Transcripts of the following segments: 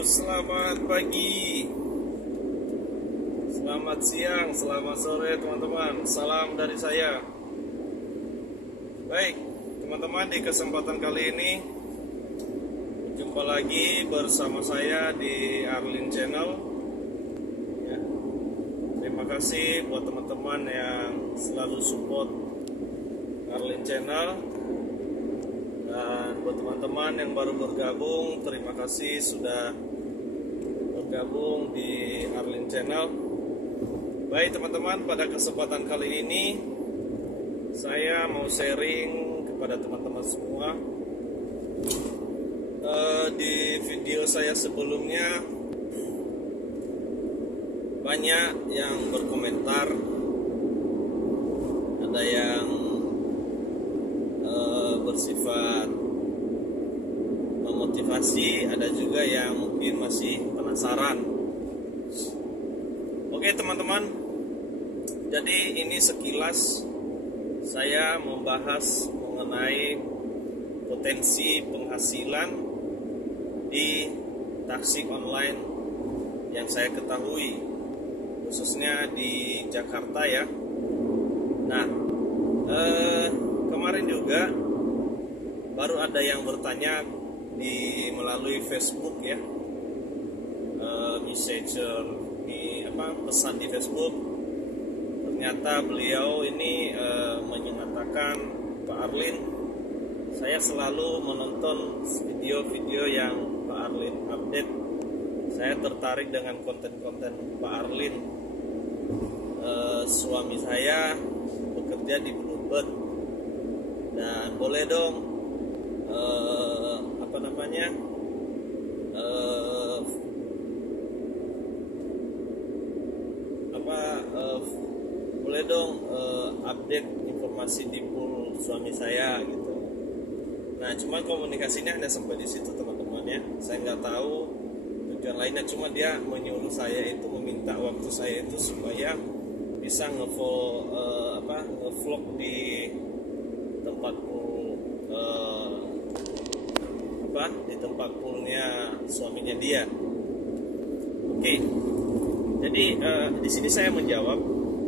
Selamat pagi, selamat siang, selamat sore teman-teman. Salam dari saya. Baik teman-teman, di kesempatan kali ini jumpa lagi bersama saya di Arlin Channel ya. Terima kasih buat teman-teman yang selalu support Arlin Channel. Dan buat teman-teman yang baru bergabung, terima kasih sudah bergabung di Arlin Channel. Baik teman-teman, pada kesempatan kali ini saya mau sharing kepada teman-teman semua. Di video saya sebelumnya banyak yang berkomentar, ada yang bersifat memotivasi, ada juga yang mungkin masih penasaran. Oke teman-teman, jadi ini sekilas saya membahas mengenai potensi penghasilan di taksi online yang saya ketahui, khususnya di Jakarta ya. Nah, kemarin juga baru ada yang bertanya melalui Facebook ya, messenger di pesan di Facebook. Ternyata beliau ini menyatakan, Pak Arlin, saya selalu menonton video-video yang Pak Arlin update. Saya tertarik dengan konten-konten Pak Arlin. Suami saya bekerja di Bluebird dan boleh dong boleh dong update informasi di pool suami saya gitu. Nah, cuma komunikasinya hanya sampai di situ teman-teman ya. Saya nggak tahu tujuan lainnya, cuma dia menyuruh saya itu, meminta waktu saya itu supaya bisa ngevlog di tempat pool di tempat poolnya suaminya dia. Oke. Jadi di sini saya menjawab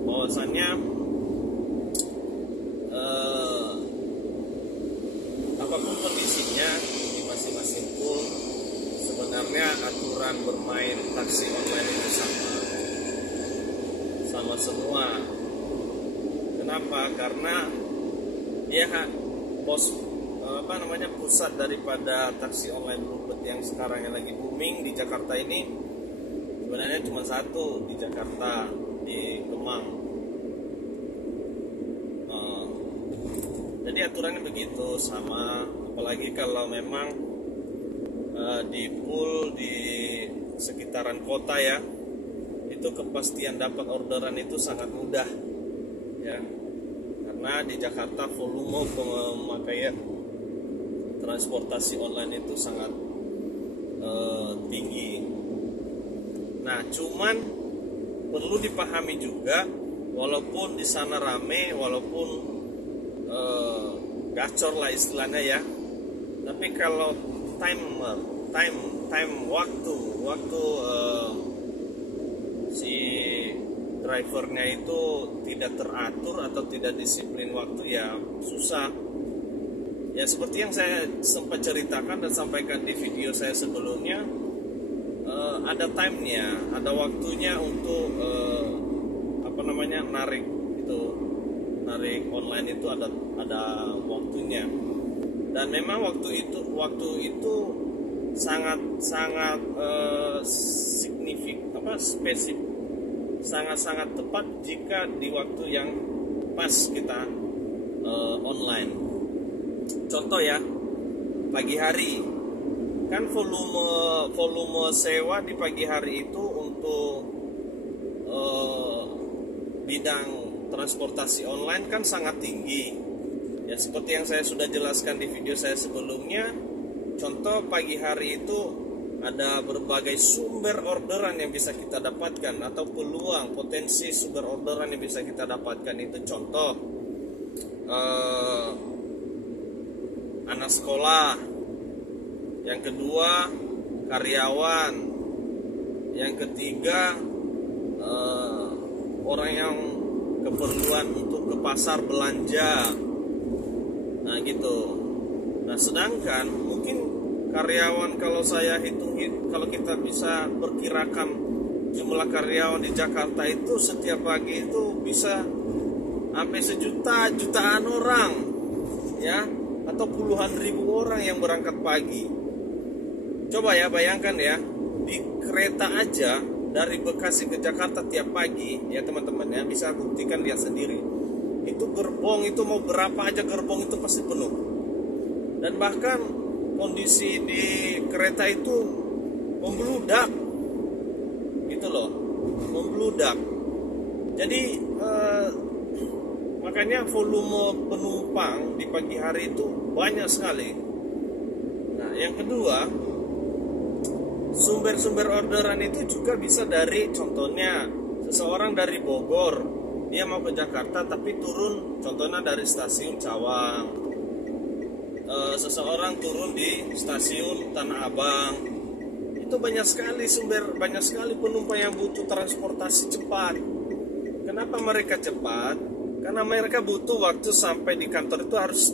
bahwasannya apapun kondisinya di masing-masing pool, sebenarnya aturan bermain taksi online itu sama semua. Kenapa? Karena dia pusat daripada taksi online Bluebird yang sekarang yang lagi booming di Jakarta ini sebenarnya cuma satu, di Jakarta, di Kemang. Jadi aturannya begitu sama, apalagi kalau memang di pool di sekitaran kota ya, itu kepastian dapat orderan itu sangat mudah ya, karena di Jakarta volume pemakaian transportasi online itu sangat tinggi. Nah, cuman perlu dipahami juga, walaupun di sana rame, walaupun gacor lah istilahnya ya, tapi kalau waktu si drivernya itu tidak teratur atau tidak disiplin waktu, ya susah. Ya seperti yang saya sempat ceritakan dan sampaikan di video saya sebelumnya, ada time-nya, ada waktunya untuk narik online itu ada waktunya. Dan memang waktu itu sangat spesifik, sangat tepat jika di waktu yang pas kita online. Contoh ya, pagi hari kan volume sewa di pagi hari itu untuk bidang transportasi online kan sangat tinggi ya, seperti yang saya sudah jelaskan di video saya sebelumnya. Contoh, pagi hari itu ada berbagai sumber orderan yang bisa kita dapatkan, atau peluang potensi sumber orderan yang bisa kita dapatkan. Itu contoh anak sekolah. Yang kedua, karyawan, yang ketiga orang yang keperluan untuk ke pasar belanja. Nah gitu. Nah sedangkan mungkin karyawan, kalau saya hitung, kalau kita bisa perkirakan jumlah karyawan di Jakarta itu setiap pagi itu bisa sampai jutaan orang, ya, atau puluhan ribu orang yang berangkat pagi. Coba ya bayangkan ya, di kereta aja dari Bekasi ke Jakarta tiap pagi, ya teman-teman ya, bisa buktikan lihat sendiri. Itu gerbong itu mau berapa aja gerbong itu pasti penuh. Dan bahkan kondisi di kereta itu membludak, gitu loh, membludak. Jadi makanya volume penumpang di pagi hari itu banyak sekali. Nah, yang kedua, sumber-sumber orderan itu juga bisa dari, contohnya seseorang dari Bogor, dia mau ke Jakarta tapi turun contohnya dari stasiun Cawang, seseorang turun di stasiun Tanah Abang. Itu banyak sekali penumpang yang butuh transportasi cepat. Kenapa mereka cepat? Karena mereka butuh waktu sampai di kantor itu harus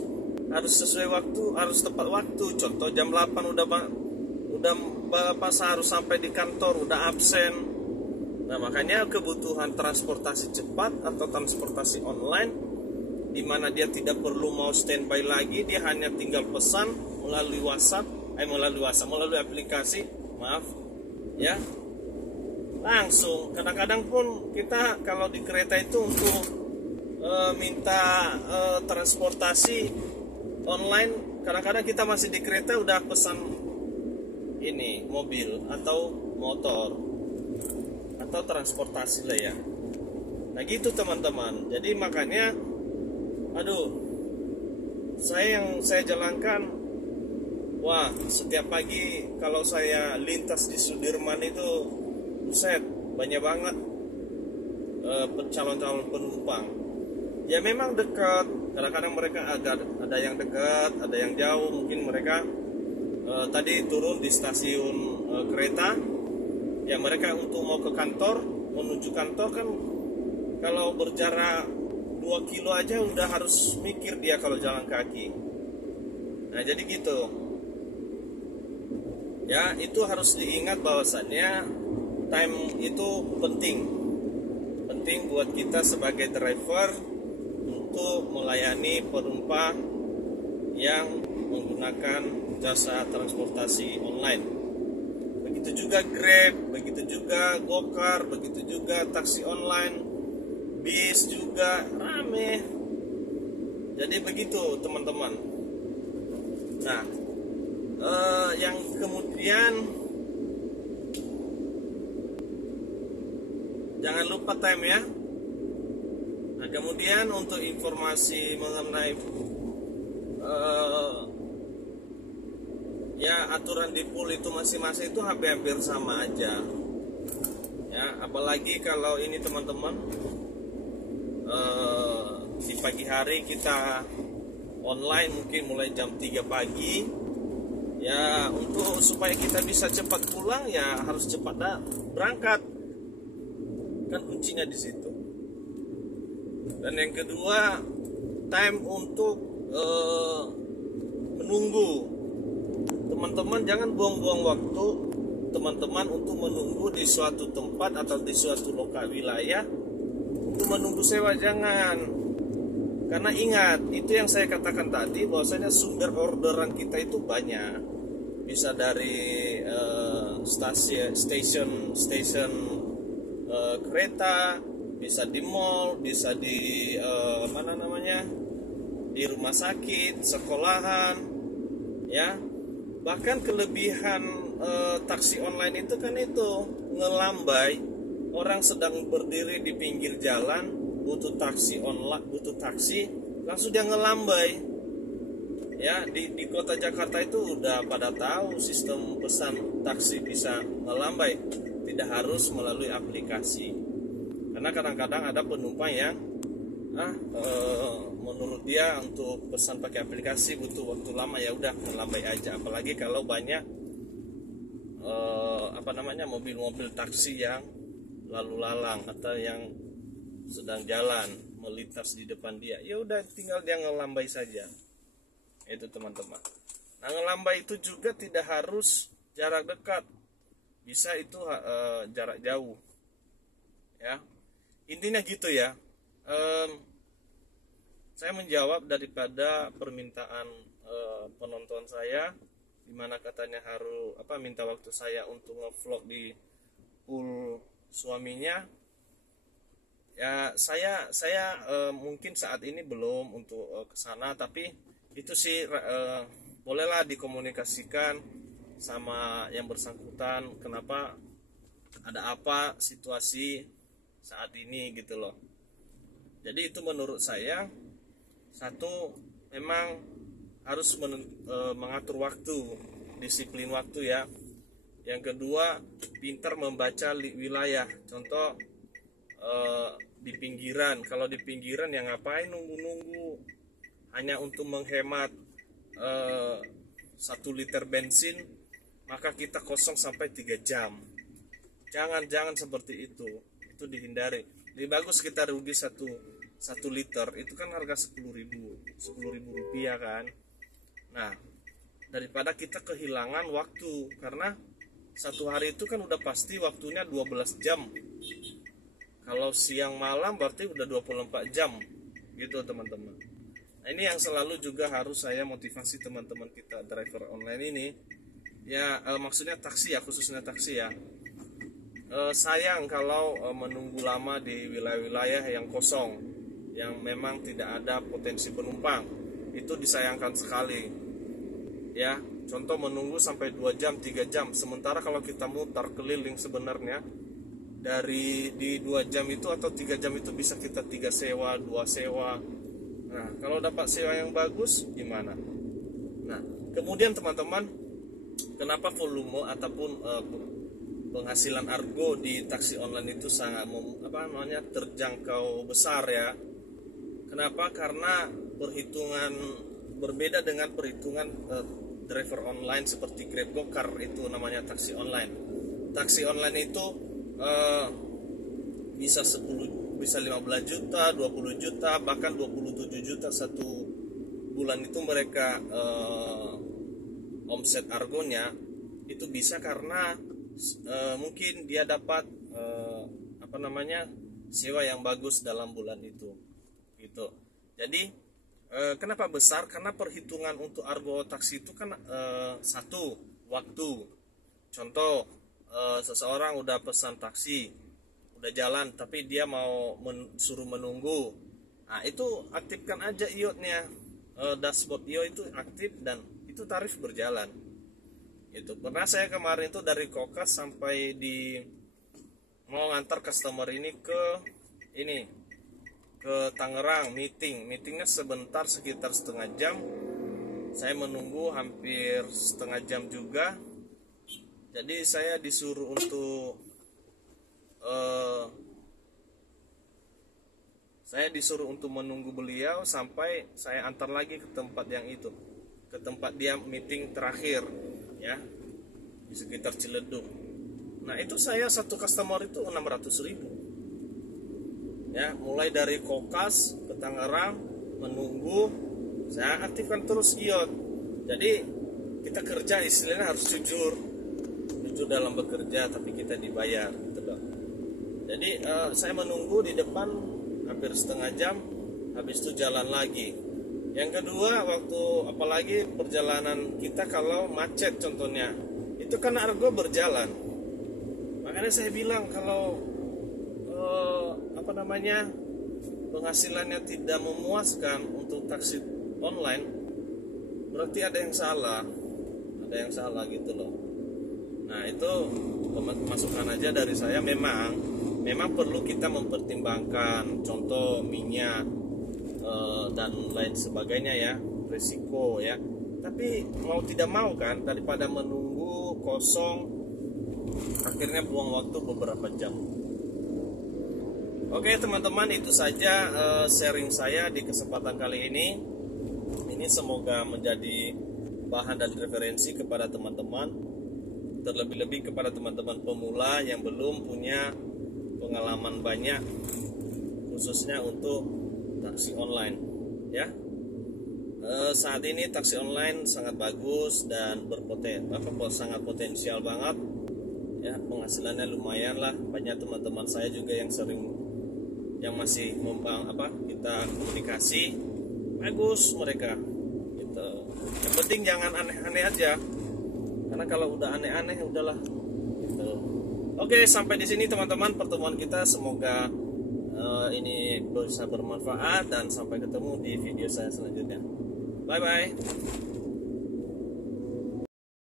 sesuai waktu, harus tepat waktu. Contoh jam 8 udah pas harus sampai di kantor, udah absen. Nah makanya kebutuhan transportasi cepat atau transportasi online, di mana dia tidak perlu mau standby lagi, dia hanya tinggal pesan melalui melalui aplikasi, ya, langsung. Kadang-kadang pun kita kalau di kereta itu untuk minta transportasi online, kadang-kadang kita masih di kereta udah pesan ini mobil atau motor atau transportasi lah ya. Nah gitu teman-teman. Jadi makanya saya jalankan, wah setiap pagi kalau saya lintas di Sudirman itu buset, banyak banget calon-calon penumpang. Ya memang dekat, kadang-kadang mereka ada yang dekat, ada yang jauh. Mungkin mereka tadi turun di stasiun kereta, ya mereka untuk mau ke kantor, menuju kantor kan kalau berjarak 2 kilo aja udah harus mikir dia kalau jalan kaki. Nah jadi gitu ya, itu harus diingat bahwasannya time itu penting buat kita sebagai driver untuk melayani penumpang yang menggunakan jasa transportasi online. Begitu juga Grab, begitu juga Gokar, begitu juga taksi online, bis juga rame. Jadi begitu teman-teman. Nah, yang kemudian jangan lupa time ya. Nah kemudian untuk informasi mengenai ya aturan di pool itu masing-masing itu hampir sama aja ya, apalagi kalau ini teman-teman di pagi hari kita online mungkin mulai jam 3 pagi ya, untuk supaya kita bisa cepat pulang ya harus cepat berangkat, kan kuncinya di situ. Dan yang kedua, time untuk menunggu. Teman-teman jangan buang-buang waktu teman-teman untuk menunggu di suatu tempat atau di suatu lokal wilayah untuk menunggu sewa, jangan. Karena ingat, itu yang saya katakan tadi, bahwasanya sumber orderan kita itu banyak. Bisa dari stasiun kereta, bisa di mall, bisa di di rumah sakit, sekolahan, ya. Bahkan kelebihan taksi online itu kan itu ngelambai. Orang sedang berdiri di pinggir jalan, butuh taksi online, butuh taksi, langsung dia ngelambai. Ya, di kota Jakarta itu udah pada tahu sistem pesan taksi bisa ngelambai, tidak harus melalui aplikasi. Karena kadang-kadang ada penumpang yang menurut dia untuk pesan pakai aplikasi butuh waktu lama, ya udah ngelambai aja. Apalagi kalau banyak mobil-mobil taksi yang lalu lalang atau yang sedang jalan melintas di depan dia. Ya udah, tinggal dia ngelambai saja. Itu teman-teman. Nah, ngelambai itu juga tidak harus jarak dekat, bisa itu jarak jauh. Ya, intinya gitu ya. Saya menjawab daripada permintaan penonton saya, dimana katanya harus minta waktu saya untuk ngevlog di pool suaminya. Ya, saya mungkin saat ini belum untuk ke sana, tapi itu sih bolehlah dikomunikasikan sama yang bersangkutan, kenapa, ada apa situasi saat ini gitu loh. Jadi itu menurut saya, satu, memang harus mengatur waktu, disiplin waktu ya. Yang kedua, pintar membaca wilayah. Contoh di pinggiran, kalau di pinggiran ya ngapain nunggu-nunggu hanya untuk menghemat 1 liter bensin, maka kita kosong sampai 3 jam. Jangan seperti itu dihindari. Lebih bagus kita rugi 1 liter, itu kan harga 10.000 rupiah kan. Nah, daripada kita kehilangan waktu, karena satu hari itu kan udah pasti waktunya 12 jam. Kalau siang malam berarti udah 24 jam gitu teman-teman. Nah, ini yang selalu juga harus saya motivasi teman-teman kita driver online ini ya, maksudnya taksi ya, khususnya taksi ya. Sayang kalau menunggu lama di wilayah-wilayah yang kosong, yang memang tidak ada potensi penumpang. Itu disayangkan sekali ya. Contoh menunggu sampai 2 jam 3 jam, sementara kalau kita mutar keliling sebenarnya dari di 2 jam itu atau 3 jam itu bisa kita 3 sewa, 2 sewa. Nah, kalau dapat sewa yang bagus gimana? Nah, kemudian teman-teman, kenapa volume ataupun penghasilan argo di taksi online itu sangat terjangkau besar ya? Kenapa? Karena perhitungan berbeda dengan perhitungan driver online seperti Grab, Gokar, itu namanya taksi online. Taksi online itu bisa 15 juta, 20 juta, bahkan 27 juta satu bulan itu mereka omset argonya itu bisa karena mungkin dia dapat sewa yang bagus dalam bulan itu gitu. Jadi kenapa besar? Karena perhitungan untuk argo taksi itu kan satu, waktu. Contoh, seseorang udah pesan taksi, udah jalan, tapi dia mau suruh menunggu. Nah, itu aktifkan aja iotnya, dashboard IO itu aktif dan itu tarif berjalan. Itu pernah saya kemarin itu dari Kokas sampai mau ngantar customer ini ke Tangerang, meetingnya sebentar, sekitar setengah jam. Saya menunggu hampir setengah jam juga. Jadi saya disuruh untuk menunggu beliau sampai saya antar lagi ke tempat ke tempat dia meeting terakhir ya, di sekitar Ciledug. Nah, itu saya satu customer itu 600.000 ya, mulai dari Kokas ke Tangerang menunggu, saya aktifkan terus iot. Jadi kita kerja istilahnya harus jujur dalam bekerja, tapi kita dibayar gitu loh. Jadi saya menunggu di depan hampir setengah jam, habis itu jalan lagi. Yang kedua, waktu apalagi perjalanan kita kalau macet contohnya, itu kan argo berjalan. Makanya saya bilang kalau penghasilannya tidak memuaskan untuk taksi online, berarti ada yang salah gitu loh. Nah, itu masukan aja dari saya. Memang perlu kita mempertimbangkan contoh minyak dan lain sebagainya ya, risiko ya. Tapi mau tidak mau kan, daripada menunggu kosong akhirnya buang waktu beberapa jam. Oke teman-teman, itu saja sharing saya di kesempatan kali ini. Ini semoga menjadi bahan dan referensi kepada teman-teman terlebih-lebih kepada teman-teman pemula yang belum punya pengalaman banyak, khususnya untuk taksi online ya. Saat ini taksi online sangat bagus dan sangat potensial banget ya, penghasilannya lumayan lah. Banyak teman-teman saya juga yang masih kita komunikasi bagus mereka gitu. Yang penting jangan aneh-aneh aja, karena kalau udah aneh-aneh udahlah gitu. Oke, sampai di sini teman-teman pertemuan kita, semoga ini bisa bermanfaat dan sampai ketemu di video saya selanjutnya. Bye bye.